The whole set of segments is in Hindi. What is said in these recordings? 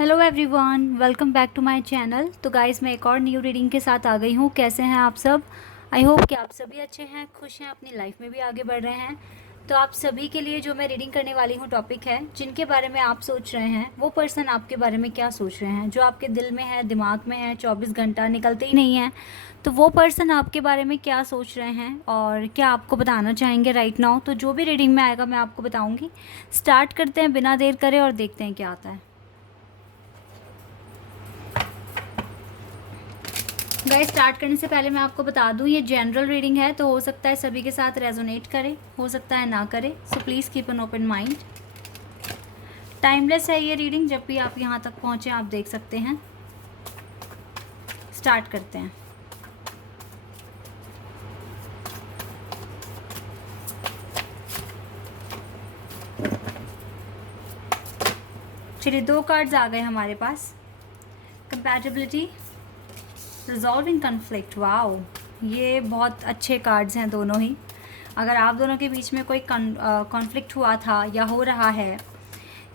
Hello everyone, welcome back to my channel. तो गाइस, मैं एक और न्यू रीडिंग के साथ आ गई हूँ। कैसे हैं आप सब? आई होप कि आप सभी अच्छे हैं, खुश हैं, अपनी लाइफ में भी आगे बढ़ रहे हैं। तो आप सभी के लिए जो मैं रीडिंग करने वाली हूँ टॉपिक है, जिनके बारे में आप सोच रहे हैं वो पर्सन आपके बारे में क्या सोच रहे हैं, जो आपके दिल में है, दिमाग में है, 24 घंटा निकलते ही नहीं है। तो वो पर्सन आपके बारे में क्या सोच रहे हैं और क्या आपको बताना चाहेंगे राइट नाउ। तो जो भी रीडिंग में आएगा मैं आपको बताऊँगी। स्टार्ट करते हैं बिना देर करे और देखते हैं क्या आता है। गाइस, स्टार्ट करने से पहले मैं आपको बता दूं, ये जनरल रीडिंग है, तो हो सकता है सभी के साथ रेजोनेट करे, हो सकता है ना करे। So please keep an open mind. Timeless है ये रीडिंग, जब भी आप यहाँ तक पहुँचे आप देख सकते हैं। स्टार्ट करते हैं। चलिए, 2 कार्ड्स आ गए हमारे पास। Compatibility, resolving conflict. वाओ, ये बहुत अच्छे कार्ड्स हैं दोनों ही। अगर आप दोनों के बीच में कोई कॉन्फ्लिक्ट हुआ था या हो रहा है,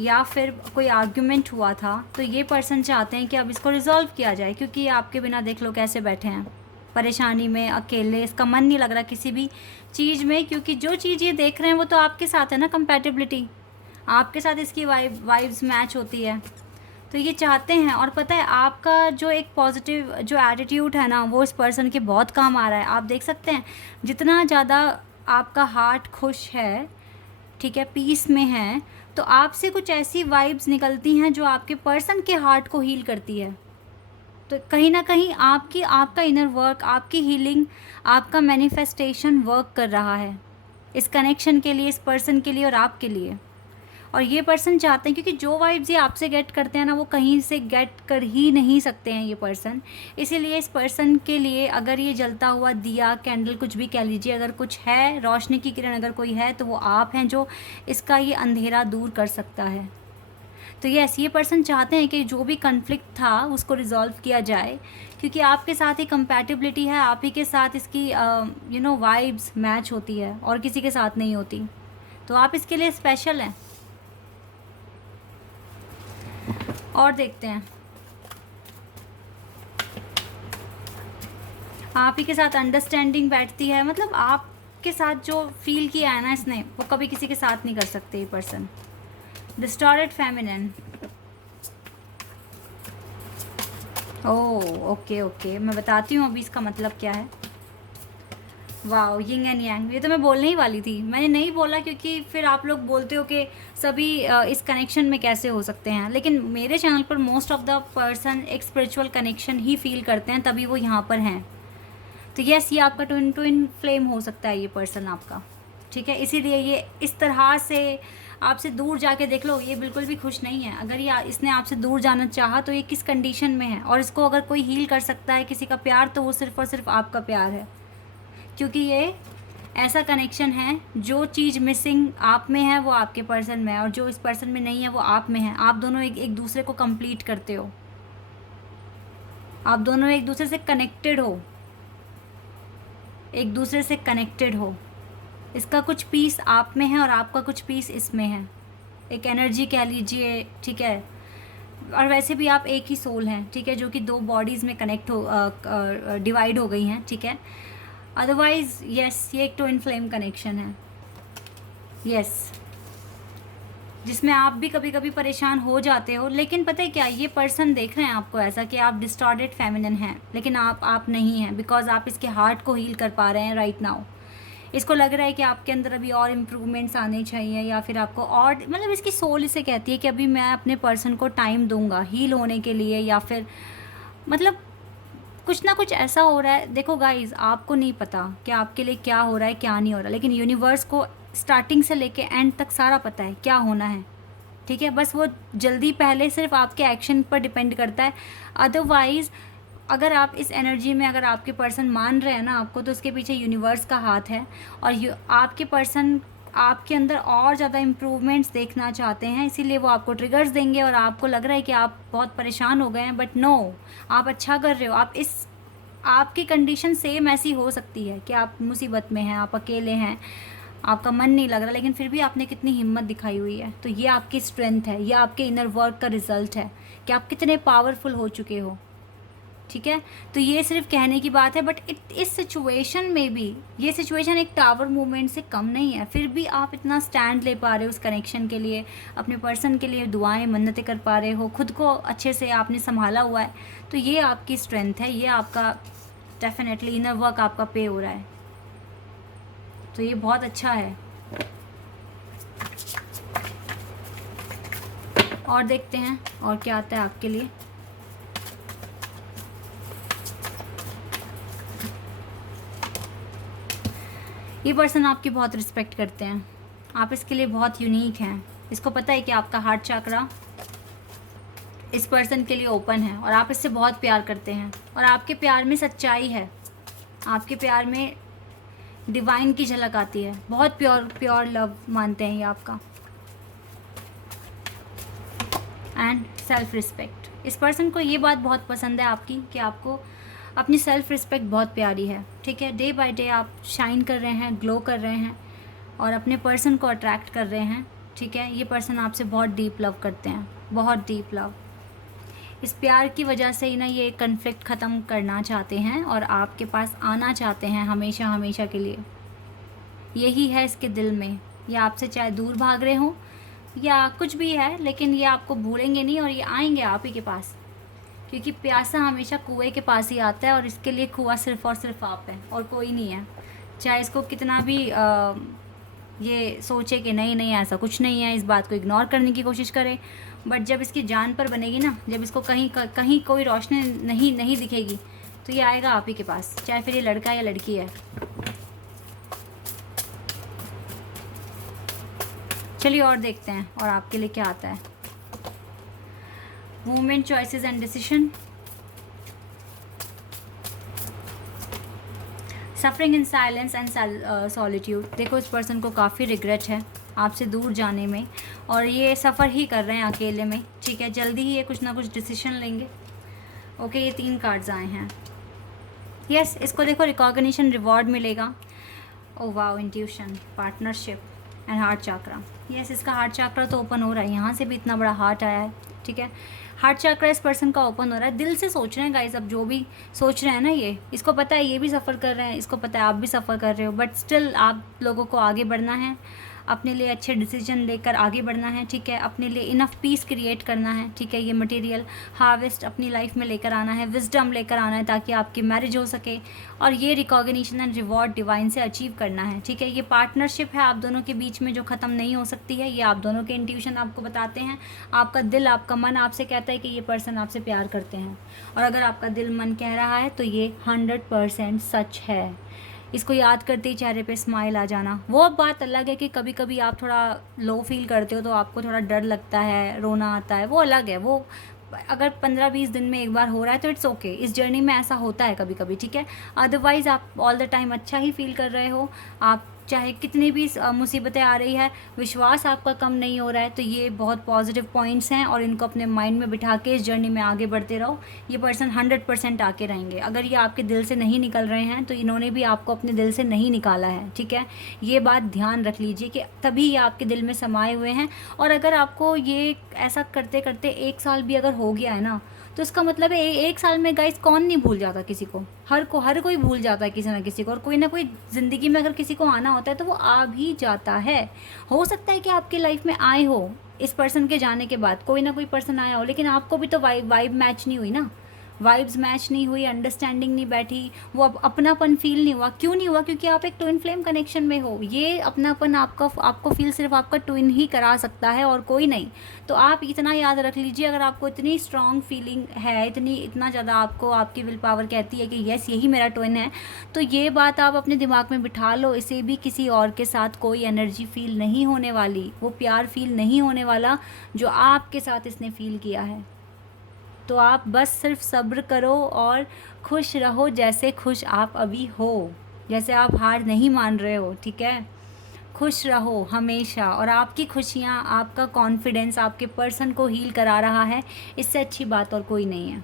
या फिर कोई आर्ग्यूमेंट हुआ था, तो ये पर्सन चाहते हैं कि अब इसको रिजॉल्व किया जाए, क्योंकि ये आपके बिना देख लो कैसे बैठे हैं, परेशानी में, अकेले। इसका मन नहीं लग रहा किसी भी चीज़ में, क्योंकि जो चीज़ ये देख रहे हैं वो तो आपके साथ है ना। कंपैटिबिलिटी, आपके साथ इसकी वाइब्स मैच होती है, तो ये चाहते हैं। और पता है, आपका जो एक पॉजिटिव जो एटीट्यूड है ना, वो इस पर्सन के बहुत काम आ रहा है। आप देख सकते हैं जितना ज़्यादा आपका हार्ट खुश है, ठीक है, पीस में है, तो आपसे कुछ ऐसी वाइब्स निकलती हैं जो आपके पर्सन के हार्ट को हील करती है। तो कहीं ना कहीं आपका इनर वर्क, आपकी हीलिंग, आपका मैनिफेस्टेशन वर्क कर रहा है इस कनेक्शन के लिए, इस पर्सन के लिए और आपके लिए। और ये पर्सन चाहते हैं, क्योंकि जो वाइब्स ये आपसे गेट करते हैं ना, वो कहीं से गेट कर ही नहीं सकते हैं ये पर्सन। इसीलिए इस पर्सन के लिए अगर ये जलता हुआ दिया, कैंडल, कुछ भी कह लीजिए, अगर कुछ है, रोशनी की किरण अगर कोई है, तो वो आप हैं जो इसका ये अंधेरा दूर कर सकता है। तो यस, ये पर्सन चाहते हैं कि जो भी कन्फ्लिक्ट था उसको रिजॉल्व किया जाए, क्योंकि आपके साथ ही कंपैटिबिलिटी है, आप ही के साथ इसकी वाइब्स मैच होती है और किसी के साथ नहीं होती। तो आप इसके लिए स्पेशल हैं। और देखते हैं, आप ही के साथ अंडरस्टैंडिंग बैठती है, मतलब आपके साथ जो फील किया है ना इसने, वो कभी किसी के साथ नहीं कर सकते ये person. Distorted feminine. Oh, okay okay, मैं बताती हूँ अभी इसका मतलब क्या है। वाओ, यिंग एंड यांग, ये तो मैं बोलने ही वाली थी, मैंने नहीं बोला, क्योंकि फिर आप लोग बोलते हो कि सभी इस कनेक्शन में कैसे हो सकते हैं। लेकिन मेरे चैनल पर मोस्ट ऑफ द पर्सन एक स्पिरिचुअल कनेक्शन ही फील करते हैं, तभी वो यहाँ पर हैं। तो यस, ये आपका ट्विन फ्लेम हो सकता है ये पर्सन आपका, ठीक है। इसीलिए ये इस तरह से आपसे दूर जाके देख लो, ये बिल्कुल भी खुश नहीं है। अगर ये इसने आपसे दूर जाना चाहा तो ये किस कंडीशन में है, और इसको अगर कोई हील कर सकता है किसी का प्यार, तो वो सिर्फ और सिर्फ आपका प्यार है। क्योंकि ये ऐसा कनेक्शन है, जो चीज़ मिसिंग आप में है वो आपके पर्सन में है, और जो इस पर्सन में नहीं है वो आप में है। आप दोनों एक दूसरे को कंप्लीट करते हो, आप दोनों एक दूसरे से कनेक्टेड हो, एक दूसरे से कनेक्टेड हो। इसका कुछ पीस आप में है और आपका कुछ पीस इसमें है, एक एनर्जी कह लीजिए, ठीक है। और वैसे भी आप एक ही सोल हैं, ठीक है, जो कि 2 बॉडीज़ में कनेक्ट हो डिवाइड हो गई हैं, ठीक है। अदरवाइज यस, ये एक ट्विन फ्लेम कनेक्शन है, यस, जिसमें आप भी कभी कभी परेशान हो जाते हो। लेकिन पता है क्या, ये पर्सन देख रहे हैं आपको ऐसा कि आप डिस्टॉर्टेड फेमिनिन हैं, लेकिन आप नहीं हैं, बिकॉज आप इसके हार्ट को हील कर पा रहे हैं राइट नाउ। इसको लग रहा है कि आपके अंदर अभी और इम्प्रूवमेंट्स आने चाहिए, या फिर आपको और, मतलब इसकी सोल इसे कहती है कि अभी मैं अपने पर्सन को टाइम दूंगा हील होने के लिए, या फिर मतलब कुछ ना कुछ ऐसा हो रहा है। देखो गाइज, आपको नहीं पता कि आपके लिए क्या हो रहा है, क्या नहीं हो रहा, लेकिन यूनिवर्स को स्टार्टिंग से लेके एंड तक सारा पता है क्या होना है, ठीक है। बस वो जल्दी पहले सिर्फ आपके एक्शन पर डिपेंड करता है। अदरवाइज़ अगर आप इस एनर्जी में, अगर आपके पर्सन मान रहे हैं ना आपको, तो उसके पीछे यूनिवर्स का हाथ है। और आपके पर्सन आपके अंदर और ज़्यादा इम्प्रूवमेंट्स देखना चाहते हैं, इसीलिए वो आपको ट्रिगर्स देंगे। और आपको लग रहा है कि आप बहुत परेशान हो गए हैं, बट नो, आप अच्छा कर रहे हो। आपकी कंडीशन सेम ऐसी हो सकती है कि आप मुसीबत में हैं, आप अकेले हैं, आपका मन नहीं लग रहा, लेकिन फिर भी आपने कितनी हिम्मत दिखाई हुई है। तो ये आपकी स्ट्रेंथ है, ये आपके इनर वर्क का रिजल्ट है कि आप कितने पावरफुल हो चुके हो। ठीक है, तो ये सिर्फ कहने की बात है, बट इस सिचुएशन में भी, ये सिचुएशन एक टावर मूवमेंट से कम नहीं है, फिर भी आप इतना स्टैंड ले पा रहे हो उस कनेक्शन के लिए, अपने पर्सन के लिए दुआएं मन्नतें कर पा रहे हो, खुद को अच्छे से आपने संभाला हुआ है। तो ये आपकी स्ट्रेंथ है, ये आपका डेफिनेटली इनर वर्क आपका पे हो रहा है। तो ये बहुत अच्छा है। और देखते हैं और क्या आता है आपके लिए। ये पर्सन आपकी बहुत रिस्पेक्ट करते हैं, आप इसके लिए बहुत यूनिक हैं। इसको पता है कि आपका हार्ट चक्रा इस पर्सन के लिए ओपन है और आप इससे बहुत प्यार करते हैं, और आपके प्यार में सच्चाई है, आपके प्यार में डिवाइन की झलक आती है, बहुत प्योर लव मानते हैं ये आपका। एंड सेल्फ रिस्पेक्ट, इस पर्सन को ये बात बहुत पसंद है आपकी कि आपको अपनी सेल्फ रिस्पेक्ट बहुत प्यारी है। ठीक है, डे बाय डे आप शाइन कर रहे हैं, ग्लो कर रहे हैं और अपने पर्सन को अट्रैक्ट कर रहे हैं। ठीक है, ये पर्सन आपसे बहुत डीप लव करते हैं, बहुत डीप लव। इस प्यार की वजह से ही ना ये कन्फ्लिक्ट ख़त्म करना चाहते हैं और आपके पास आना चाहते हैं हमेशा हमेशा के लिए। यही है इसके दिल में, ये आपसे चाहे दूर भाग रहे हों या कुछ भी है, लेकिन ये आपको भूलेंगे नहीं और ये आएंगे आप ही के पास, क्योंकि प्यासा हमेशा कुएं के पास ही आता है और इसके लिए कुआं सिर्फ़ और सिर्फ आप है और कोई नहीं है। चाहे इसको कितना भी ये सोचे कि नहीं नहीं ऐसा कुछ नहीं है, इस बात को इग्नोर करने की कोशिश करे, बट जब इसकी जान पर बनेगी ना, जब इसको कहीं कोई रोशनी नहीं दिखेगी, तो ये आएगा आप ही के पास, चाहे फिर ये लड़का या लड़की है। चलिए और देखते हैं और आपके लिए क्या आता है। Women choices and decision, suffering in silence and solitude. देखो इस पर्सन को काफ़ी रिग्रेट है आपसे दूर जाने में और ये सफ़र ही कर रहे हैं अकेले में। ठीक है, जल्दी ही ये कुछ ना कुछ डिसीजन लेंगे। ओके, ये 3 कार्ड्स आए हैं। यस, इसको देखो रिकॉग्निशन रिवॉर्ड मिलेगा। Oh wow, intuition, partnership and heart chakra. Yes, इसका हार्ट चक्रा तो ओपन हो रहा है, यहाँ से भी इतना बड़ा हार्ट आया है। ठीक है, हार्ट चक्रा इस पर्सन का ओपन हो रहा है, दिल से सोच रहे हैं गाइस। अब जो भी सोच रहे हैं ना, ये इसको पता है, ये भी सफ़र कर रहे हैं, इसको पता है आप भी सफ़र कर रहे हो, बट स्टिल आप लोगों को आगे बढ़ना है, अपने लिए अच्छे डिसीजन लेकर आगे बढ़ना है। ठीक है, अपने लिए इनफ पीस क्रिएट करना है। ठीक है, ये मटेरियल हार्वेस्ट अपनी लाइफ में लेकर आना है, विजडम लेकर आना है ताकि आपकी मैरिज हो सके, और ये रिकॉग्निशन एंड रिवॉर्ड डिवाइन से अचीव करना है। ठीक है, ये पार्टनरशिप है आप दोनों के बीच में जो ख़त्म नहीं हो सकती है, ये आप दोनों के इंट्यूशन आपको बताते हैं। आपका दिल, आपका मन आपसे कहता है कि ये पर्सन आपसे प्यार करते हैं, और अगर आपका दिल मन कह रहा है तो ये 100% सच है। इसको याद करते ही चेहरे पे स्माइल आ जाना। वो बात अलग है कि कभी कभी आप थोड़ा लो फील करते हो तो आपको थोड़ा डर लगता है, रोना आता है, वो अलग है। वो अगर 15-20 दिन में एक बार हो रहा है तो इट्स ओके, इस जर्नी में ऐसा होता है कभी कभी। ठीक है, अदरवाइज़ आप ऑल द टाइम अच्छा ही फील कर रहे हो। आप चाहे कितनी भी मुसीबतें आ रही है, विश्वास आपका कम नहीं हो रहा है, तो ये बहुत पॉजिटिव पॉइंट्स हैं और इनको अपने माइंड में बिठा के इस जर्नी में आगे बढ़ते रहो। ये पर्सन 100% आके रहेंगे। अगर ये आपके दिल से नहीं निकल रहे हैं तो इन्होंने भी आपको अपने दिल से नहीं निकाला है। ठीक है, ये बात ध्यान रख लीजिए कि तभी ये आपके दिल में समाये हुए हैं। और अगर आपको ये ऐसा करते करते 1 साल भी अगर हो गया है ना, तो इसका मतलब है 1 साल में गाइस कौन नहीं भूल जाता किसी को, हर कोई भूल जाता है किसी ना किसी को, और कोई ना कोई ज़िंदगी में अगर किसी को आना होता है तो वो आ भी जाता है। हो सकता है कि आपकी लाइफ में आए हो, इस पर्सन के जाने के बाद कोई ना कोई पर्सन आया हो, लेकिन आपको भी तो वाइब मैच नहीं हुई ना, वाइब्स मैच नहीं हुई, अंडरस्टैंडिंग नहीं बैठी, वो अपनापन फील नहीं हुआ। क्यों नहीं हुआ? क्योंकि आप एक ट्विन फ्लेम कनेक्शन में हो। ये अपनापन आपको फील सिर्फ आपका ट्विन ही करा सकता है और कोई नहीं। तो आप इतना याद रख लीजिए, अगर आपको इतनी स्ट्रॉन्ग फीलिंग है, इतना ज़्यादा आपको आपकी विल पावर कहती है कि यस यही मेरा ट्विन है, तो ये बात आप अपने दिमाग में बिठा लो। इसे भी किसी और के साथ कोई एनर्जी फील नहीं होने वाली, वो प्यार फील नहीं होने वाला जो आपके साथ इसने फील किया है। तो आप बस सिर्फ सब्र करो और खुश रहो, जैसे खुश आप अभी हो, जैसे आप हार नहीं मान रहे हो। ठीक है, खुश रहो हमेशा, और आपकी खुशियाँ, आपका कॉन्फिडेंस आपके पर्सन को हील करा रहा है। इससे अच्छी बात और कोई नहीं है।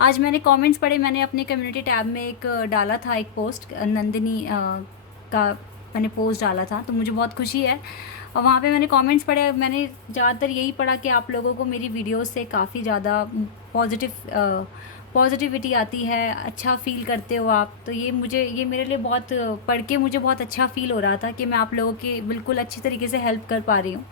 आज मैंने कमेंट्स पढ़े, मैंने अपने कम्युनिटी टैब में एक डाला था एक पोस्ट, नंदिनी का मैंने पोस्ट डाला था, तो मुझे बहुत खुशी है। और वहाँ पे मैंने कमेंट्स पढ़े, मैंने ज़्यादातर यही पढ़ा कि आप लोगों को मेरी वीडियोस से काफ़ी ज़्यादा पॉजिटिविटी आती है, अच्छा फ़ील करते हो आप। तो ये मेरे लिए बहुत, पढ़ के मुझे बहुत अच्छा फ़ील हो रहा था कि मैं आप लोगों की बिल्कुल अच्छी तरीके से हेल्प कर पा रही हूँ।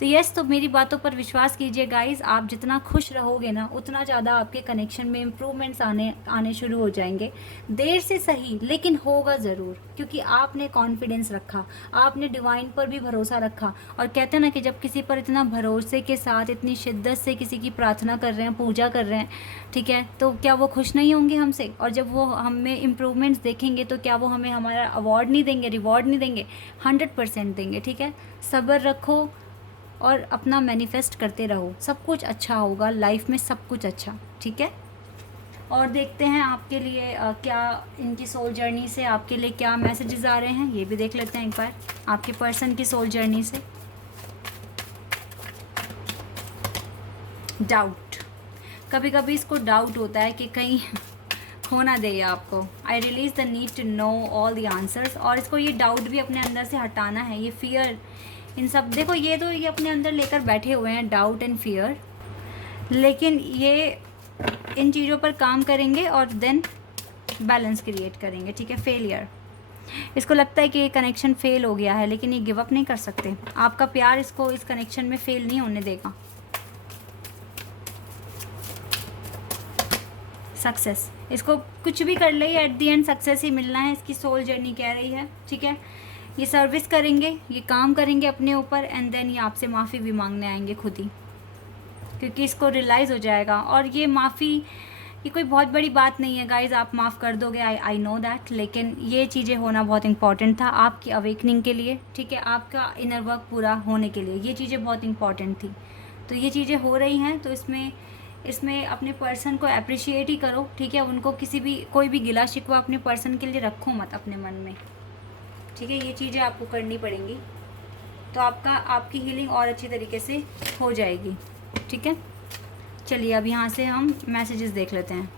तो यस, तो मेरी बातों पर विश्वास कीजिए गाइस, आप जितना खुश रहोगे ना, उतना ज़्यादा आपके कनेक्शन में इम्प्रूवमेंट्स आने शुरू हो जाएंगे। देर से सही, लेकिन होगा ज़रूर, क्योंकि आपने कॉन्फिडेंस रखा, आपने डिवाइन पर भी भरोसा रखा। और कहते हैं ना कि जब किसी पर इतना भरोसे के साथ, इतनी शिद्दत से किसी की प्रार्थना कर रहे हैं, पूजा कर रहे हैं, ठीक है, तो क्या वो खुश नहीं होंगे हमसे? और जब वो हमें इम्प्रूवमेंट्स देखेंगे तो क्या वो हमें हमारा अवार्ड नहीं देंगे, रिवॉर्ड नहीं देंगे? 100% देंगे, ठीक है। सब्र रखो और अपना मैनिफेस्ट करते रहो, सब कुछ अच्छा होगा लाइफ में, सब कुछ अच्छा, ठीक है। और देखते हैं आपके लिए क्या इनकी सोल जर्नी से आपके लिए क्या मैसेजेस आ रहे हैं, ये भी देख लेते हैं एक बार आपके पर्सन की सोल जर्नी से। डाउट, कभी कभी इसको डाउट होता है कि कहीं खो ना दे आपको। I realise the need to know all the answers, और इसको ये डाउट भी अपने अंदर से हटाना है, ये फियर, इन सब, देखो ये तो ये अपने अंदर लेकर बैठे हुए हैं, डाउट एंड फियर, लेकिन ये इन चीज़ों पर काम करेंगे और देन बैलेंस क्रिएट करेंगे, ठीक है। फेलियर, इसको लगता है कि ये कनेक्शन फेल हो गया है, लेकिन ये गिव अप नहीं कर सकते। आपका प्यार इसको इस कनेक्शन में फेल नहीं होने देगा। सक्सेस, इसको कुछ भी कर ले, एट दी एंड सक्सेस ही मिलना है, इसकी सोल जर्नी कह रही है, ठीक है। ये सर्विस करेंगे, ये काम करेंगे अपने ऊपर, एंड देन ये आपसे माफ़ी भी मांगने आएंगे खुद ही, क्योंकि इसको रियलाइज़ हो जाएगा। और ये माफ़ी, ये कोई बहुत बड़ी बात नहीं है गाइज, आप माफ़ कर दोगे, आई नो दैट, लेकिन ये चीज़ें होना बहुत इंपॉर्टेंट था आपकी अवेकनिंग के लिए, ठीक है, आपका इनर वर्क पूरा होने के लिए ये चीज़ें बहुत इंपॉर्टेंट थी। तो ये चीज़ें हो रही हैं, तो इसमें अपने पर्सन को अप्रिशिएट ही करो, ठीक है। उनको कोई भी गिला शिकवा अपने पर्सन के लिए रखो मत अपने मन में, ठीक है। ये चीज़ें आपको करनी पड़ेंगी, तो आपकी हीलिंग और अच्छी तरीके से हो जाएगी, ठीक है। चलिए अब यहाँ से हम मैसेजेस देख लेते हैं।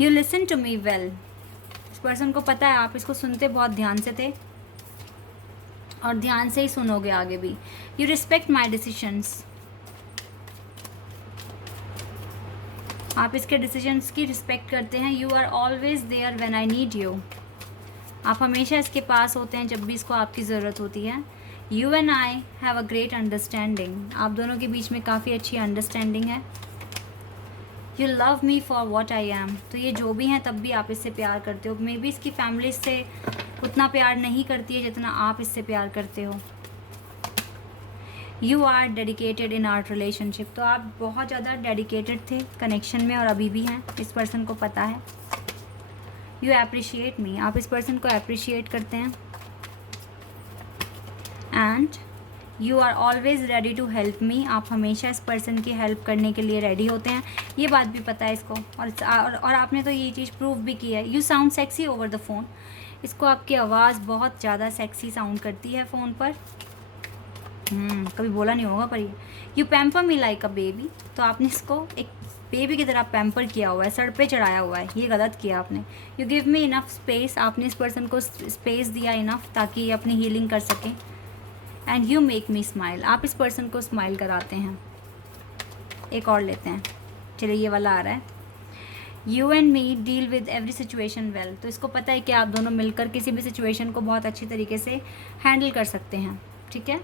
You listen to me well, इस पर्सन को पता है आप इसको सुनते बहुत ध्यान से थे, और ध्यान से ही सुनोगे आगे भी। यू रिस्पेक्ट माई डिसीशंस, आप इसके डिसीजंस की रिस्पेक्ट करते हैं। You are always there when I need you, आप हमेशा इसके पास होते हैं जब भी इसको आपकी ज़रूरत होती है। You and I have a great understanding, आप दोनों के बीच में काफ़ी अच्छी अंडरस्टैंडिंग है। You love me for what I am, तो ये जो भी हैं तब भी आप इससे प्यार करते हो। मे बी इसकी फैमिली इससे उतना प्यार नहीं करती है जितना आप इससे प्यार करते हो। You are dedicated in our relationship, तो आप बहुत ज़्यादा डेडिकेटेड थे कनेक्शन में और अभी भी हैं, इस पर्सन को पता है। यू अप्रिशिएट मी, आप इस पर्सन को अप्रिशिएट करते हैं। And you are always ready to help me, आप हमेशा इस पर्सन की हेल्प करने के लिए रेडी होते हैं, ये बात भी पता है इसको। और आपने तो ये चीज़ प्रूव भी की है। You sound sexy over the phone, इसको आपकी आवाज़ बहुत ज़्यादा सेक्सी साउंड करती है फ़ोन पर। कभी बोला नहीं होगा पर ये। You pamper me like a baby, तो आपने इसको एक बेबी की तरह पैम्पर किया हुआ है, सर पे चढ़ाया हुआ है, ये गलत किया आपने। You give me enough space, आपने इस पर्सन को स्पेस दिया इनफ ताकि ये अपनी हीलिंग कर सकें। And you make me smile, आप इस पर्सन को स्माइल कराते हैं। एक और लेते हैं, चलिए ये वाला आ रहा है। You and me deal with every situation well, तो इसको पता है कि आप दोनों मिलकर किसी भी सिचुएशन को बहुत अच्छी तरीके से हैंडल कर सकते हैं, ठीक है।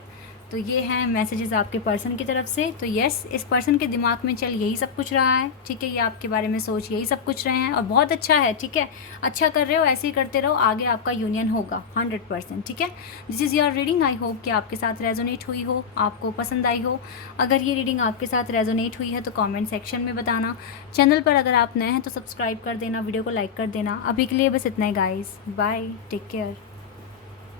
तो ये हैं मैसेजेस आपके पर्सन की तरफ से। तो यस, इस पर्सन के दिमाग में चल यही सब कुछ रहा है, ठीक है। ये आपके बारे में सोच यही सब कुछ रहे हैं और बहुत अच्छा है, ठीक है। अच्छा कर रहे हो, ऐसे ही करते रहो, आगे आपका यूनियन होगा 100%, ठीक है। This is your reading, I hope कि आपके साथ रेजोनेट हुई हो, आपको पसंद आई हो। अगर ये रीडिंग आपके साथ रेजोनेट हुई है तो कॉमेंट सेक्शन में बताना। चैनल पर अगर आप नए हैं तो सब्सक्राइब कर देना, वीडियो को लाइक कर देना। अभी के लिए बस इतना ही गाइस, बाय, टेक केयर।